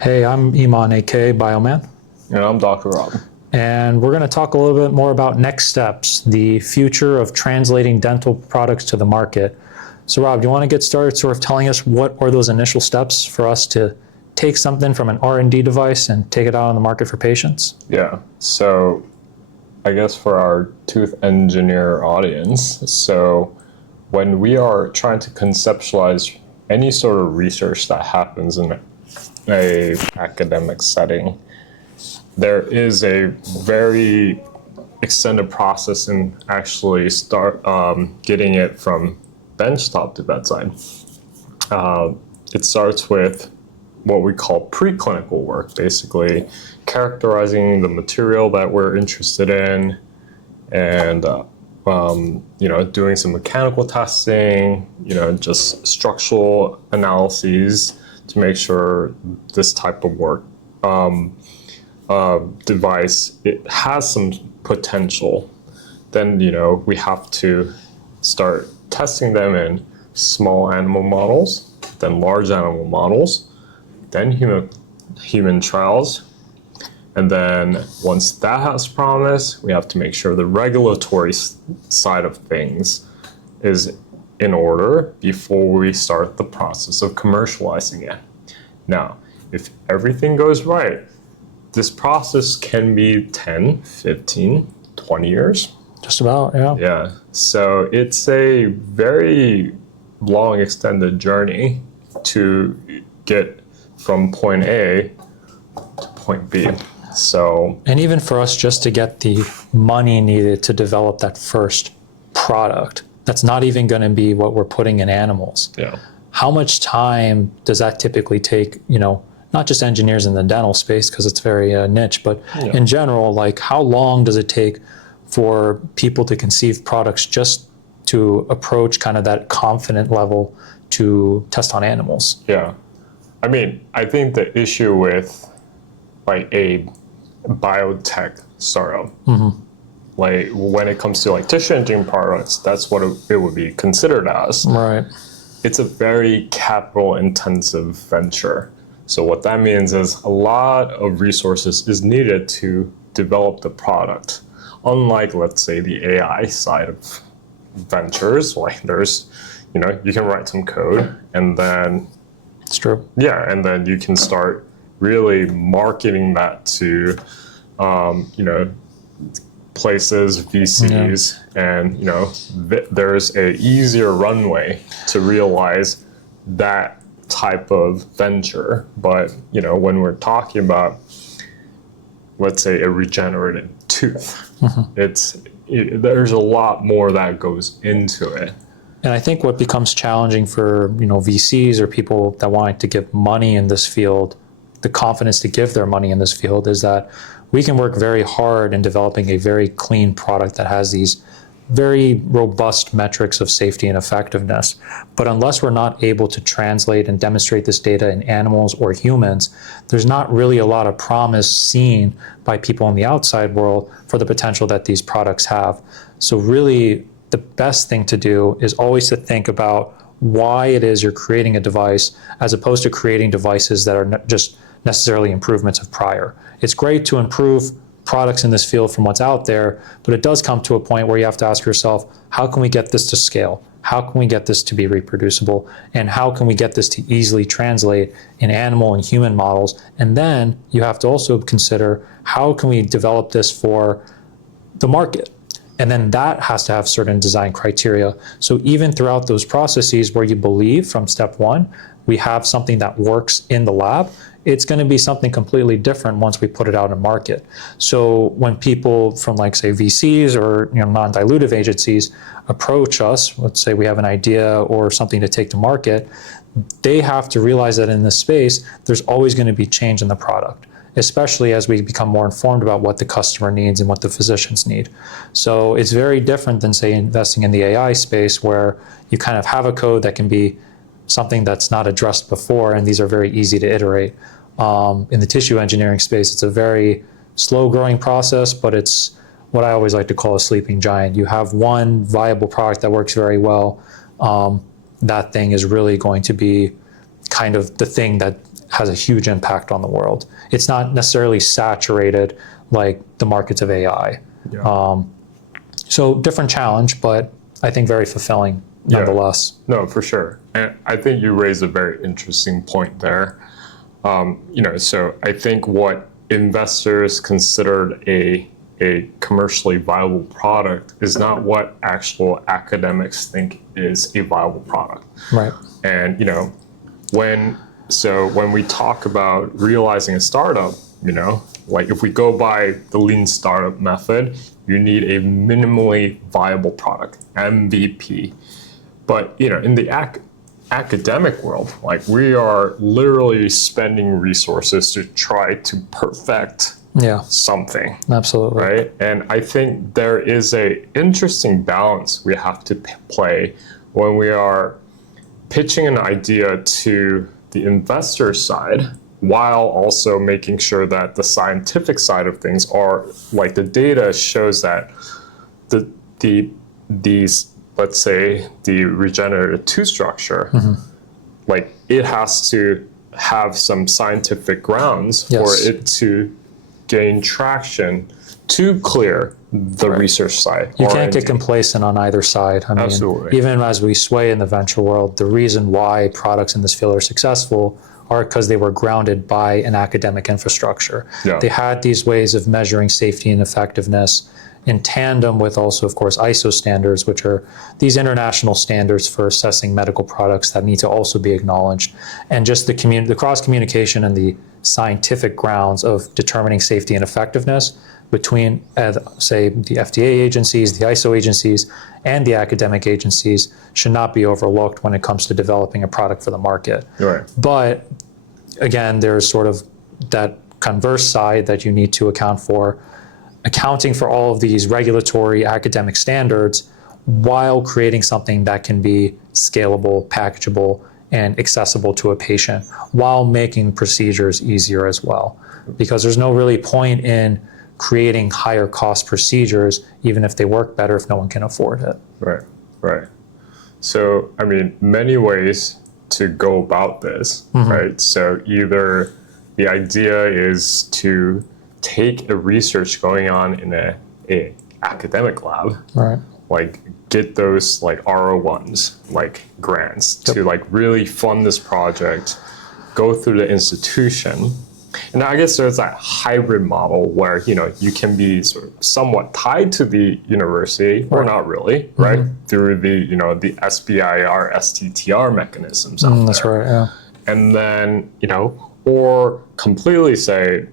Hey, I'm Iman, aka Bioman, And I'm Dr. Rob. and we're going to talk a little bit more about next steps, the future of translating dental products to the market. So Rob, do you want to get started sort of telling us what are those initial steps for us to take something from an R&D device and take it out on the market for patients? Yeah, so I guess for our tooth engineer audience, so when we are trying to conceptualize any sort of research that happens in a academic setting, there is a very extended process in actually start getting it from benchtop to bedside. It starts with what we call preclinical work, basically characterizing the material that we're interested in, and doing some mechanical testing, just structural analyses to make sure this type of work device, it has some potential. Then we have to start testing them in small animal models, then large animal models, then human trials. And then once that has promise, we have to make sure the regulatory side of things is in order before we start the process of commercializing it. Now, if everything goes right, this process can be 10, 15, 20 years. Just about, yeah. Yeah, so it's a very long, extended journey to get from point A to point B. So, And even for us just to get the money needed to develop that first product, that's not even going to be what we're putting in animals. yeah. How much time does that typically take, not just engineers in the dental space because it's very niche, but in general, like how long does it take for people to conceive products just to approach kind of that confident level to test on animals? Yeah. I mean, I think the issue with like a biotech startup, like when it comes to like tissue engineering products, that's what it would be considered as. Right. It's a very capital intensive venture. So what that means is a lot of resources is needed to develop the product. Unlike, let's say, the AI side of ventures, like there's, you can write some code and then, It's true. yeah, and then you can start really marketing that to, places, VCs, and, there's a easier runway to realize that type of venture. But when we're talking about, let's say, a regenerative tooth, there's a lot more that goes into it. And I think what becomes challenging for VCs or people that want to give money in this field, the confidence to give their money in this field, is that we can work very hard in developing a very clean product that has these very robust metrics of safety and effectiveness. But unless we're not able to translate and demonstrate this data in animals or humans, there's not really a lot of promise seen by people in the outside world for the potential that these products have. So really, the best thing to do is always to think about why it is you're creating a device as opposed to creating devices that are just necessarily improvements of prior. It's great to improve products in this field from what's out there, but it does come to a point where you have to ask yourself, how can we get this to scale? How can we get this to be reproducible? And how can we get this to easily translate in animal and human models? And then you have to also consider, how can we develop this for the market? And then that has to have certain design criteria. So even throughout those processes where you believe from step one, we have something that works in the lab, it's going to be something completely different once we put it out in market. So when people from, like, say, VCs or non-dilutive agencies approach us, let's say we have an idea or something to take to market, they have to realize that in this space, there's always going to be change in the product, especially as we become more informed about what the customer needs and what the physicians need. So it's very different than, say, investing in the AI space, where you kind of have a code that can be something that's not addressed before, and these are very easy to iterate. In the tissue engineering space, it's a very slow growing process, but it's what I always like to call a sleeping giant. You have one viable product that works very well. That thing is really going to be kind of the thing that has a huge impact on the world. It's not necessarily saturated like the markets of AI. Yeah. So different challenge, but I think very fulfilling nonetheless. No, for sure. And I think you raise a very interesting point there. So I think what investors considered a commercially viable product is not what actual academics think is a viable product. Right. And when we talk about realizing a startup, like if we go by the lean startup method, you need a minimally viable product, MVP. But in the academic world, like we are literally spending resources to try to perfect something. Absolutely. Right? And I think there is a interesting balance we have to play when we are pitching an idea to the investor side, while also making sure that the scientific side of things are like the data shows that these, let's say, the regenerative tooth structure, like it has to have some scientific grounds for it to gain traction to clear the research side. You can't get complacent on either side. I mean, Absolutely. Even as we sway in the venture world, the reason why products in this field are successful are because they were grounded by an academic infrastructure. Yeah. They had these ways of measuring safety and effectiveness in tandem with also, of course, ISO standards, which are these international standards for assessing medical products that need to also be acknowledged. And just the cross-communication and the scientific grounds of determining safety and effectiveness between, say, the FDA agencies, the ISO agencies, and the academic agencies should not be overlooked when it comes to developing a product for the market. Right. But again, there's sort of that converse side that you need to account for, accounting for all of these regulatory academic standards while creating something that can be scalable, packageable, and accessible to a patient, while making procedures easier as well. Because there's no really point in creating higher cost procedures, even if they work better, if no one can afford it. Right. So, I mean, many ways to go about this, right? So either the idea is to take a research going on in a academic lab, Right. like get those like R01s, like grants to like really fund this project, go through the institution. And I guess there's that hybrid model where, you can be sort of somewhat tied to the university or not really, right? Through the, the SBIR, STTR mechanisms out That's there. right, yeah. And then, or completely say,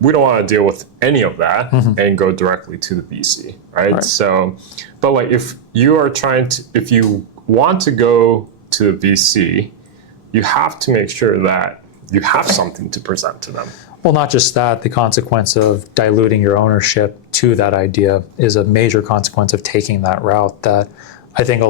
we don't want to deal with any of that and go directly to the VC, right? So, but like if you want to go to the VC, you have to make sure that you have something to present to them. Well, not just that, the consequence of diluting your ownership to that idea is a major consequence of taking that route that I think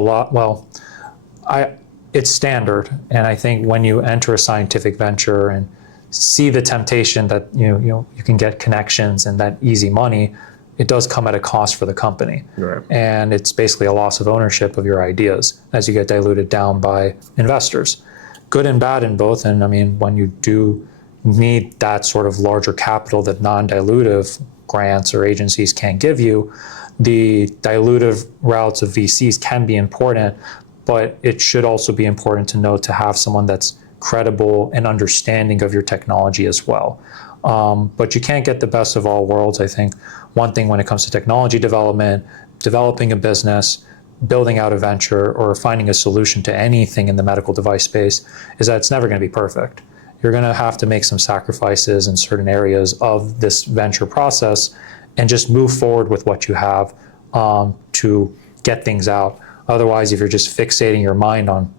it's standard. And I think when you enter a scientific venture and see the temptation that you can get connections and that easy money, it does come at a cost for the company. Right. And it's basically a loss of ownership of your ideas as you get diluted down by investors. Good and bad in both. And I mean, when you do need that sort of larger capital that non-dilutive grants or agencies can't give you, the dilutive routes of VCs can be important, but it should also be important to note to have someone that's credible and understanding of your technology as well. But you can't get the best of all worlds. I think one thing when it comes to technology development, developing a business, building out a venture, or finding a solution to anything in the medical device space is that it's never going to be perfect. You're going to have to make some sacrifices in certain areas of this venture process and just move forward with what you have to get things out. Otherwise, if you're just fixating your mind on,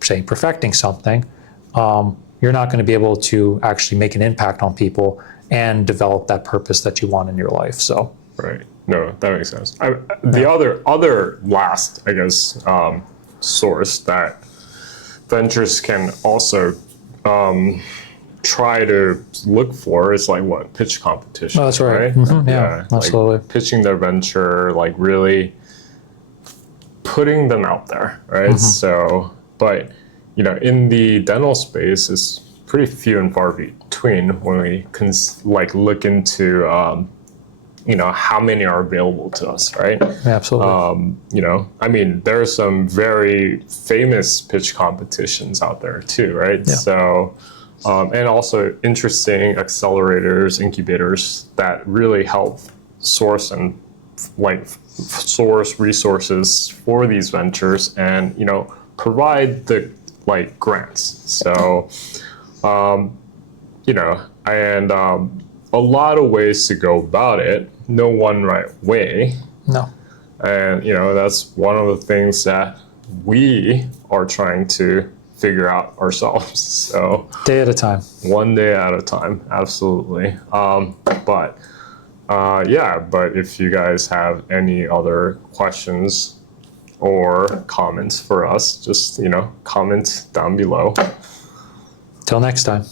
say, perfecting something, you're not going to be able to actually make an impact on people and develop that purpose that you want in your life. So. Right. No, that makes sense. The other last, I guess, source that ventures can also try to look for is like pitch competition. Oh, that's right. Yeah, absolutely. Like pitching their venture, like really putting them out there, right? So, but in the dental space, it's pretty few and far between when we look into how many are available to us, right? Absolutely. I mean, there are some very famous pitch competitions out there too, right? Yeah. So, and also interesting accelerators, incubators that really help source resources for these ventures and, provide the grants. So, and a lot of ways to go about it. No one right way. No. And, that's one of the things that we are trying to figure out ourselves. So Day at a time. one day at a time, absolutely. But if you guys have any other questions or comments for us, just, comment down below. Till next time.